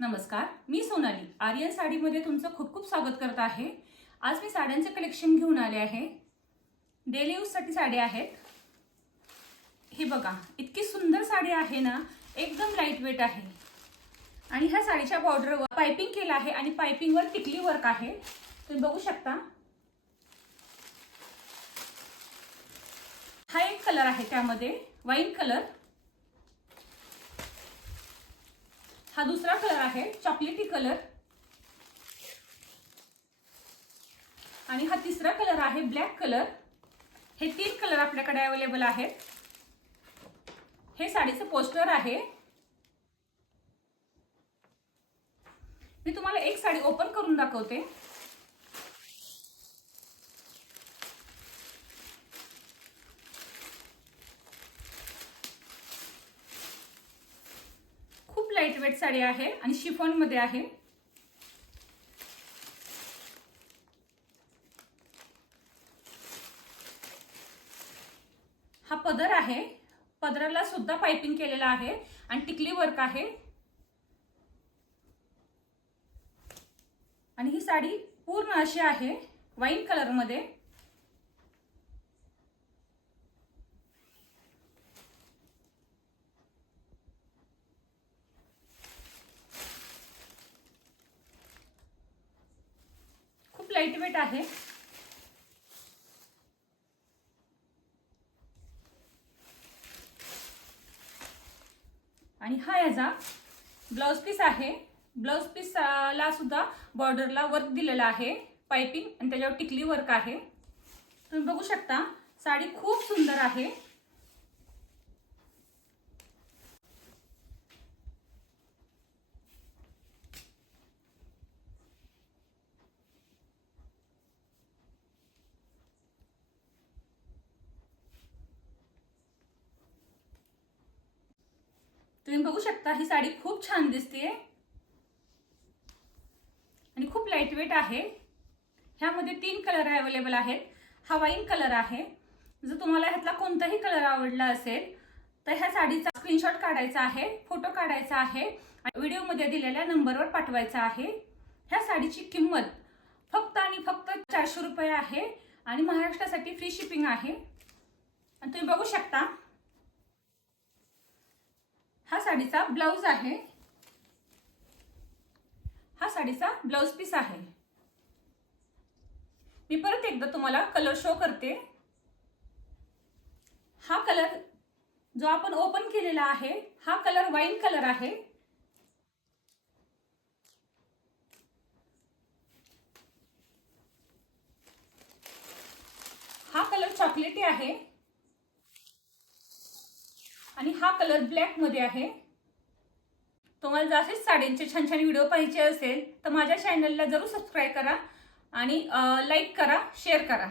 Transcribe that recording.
नमस्कार, मी सोनाली आर्यन साडीमध्ये तुमचं खूप खूप स्वागत करत आहे। आज मी साड्यांचे कलेक्शन घेऊन आले आहे। डेली यूजसाठी साडी आहेत। हे बघा, इतकी सुंदर साडी आहे ना, एकदम लाईट वेट आहे आणि ह्या साडीच्या बॉर्डरवर पाइपिंग केलं आहे आणि पाइपिंगवर टिकली वर्क आहे। तुम्ही बघू शकता। हा एक कलर आहे, त्यामध्ये वाईन कलर। हा दूसरा कलर आहे, चॉकलेटी कलर। आणि हा तिसरा कलर आहे, ब्लॅक कलर। हे तीन कलर आपल्याकडे अवेलेबल आहेत। हे साडीचं पोस्टर आहे। मी तुम्हाला एक साडी ओपन करून दाखवते। खूप लाईट वेट साडी आहे आणि शिफॉन मध्ये आहे। हा पदर आहे, पदराला सुद्धा पाइपिंग केलेलं आहे आणि टिकली वर्क आहे। आणि ही साडी पूर्ण अशी आहे, वाईन कलर मध्ये। खूप लाईट वेट आहे। आणि हा याचा ब्लाउज पीस आहे। ब्लाउज पीसला सुद्धा बॉर्डरला वर्क दिलेला आहे, पाइपिंग, आणि त्याच्यावर टिकली वर्क आहे। तुम्ही बघू शकता, साडी खूप सुंदर आहे। तुम्ही बघू शकता, ही साडी खूप छान दिसते आणि खूप लाईट वेट आहे। ह्यामध्ये तीन कलर अवेलेबल आहेत। हा वाईन कलर आहे। जर तुम्हाला ह्यातला कोणताही कलर आवडला असेल तर ह्या साडीचा स्क्रीनशॉट काढायचा आहे, फोटो काढायचा आहे आणि व्हिडिओमध्ये दिलेल्या नंबरवर पाठवायचा आहे। ह्या साडीची किंमत फक्त आणि फक्त 400 रुपये आहे आणि महाराष्ट्रासाठी फ्री शिपिंग आहे। आणि तुम्ही बघू शकता, हा साडीचा ब्लाउज आहे। हा साडीचा ब्लाउज पीस आहे। मी परत एकदा तुम्हाला कलर शो करते। हा कलर जो आपण ओपन केलेला आहे, हा कलर वाईन कलर आहे। हा कलर चॉकलेटी आहे आणि हा कलर ब्लॅक मध्ये आहे। तुम्हाला जास्त साड्यांचे छान छान व्हिडिओ पाहिजे असेल तर माझ्या चॅनलला जरूर सबस्क्राइब करा आणि लाईक करा, शेअर करा।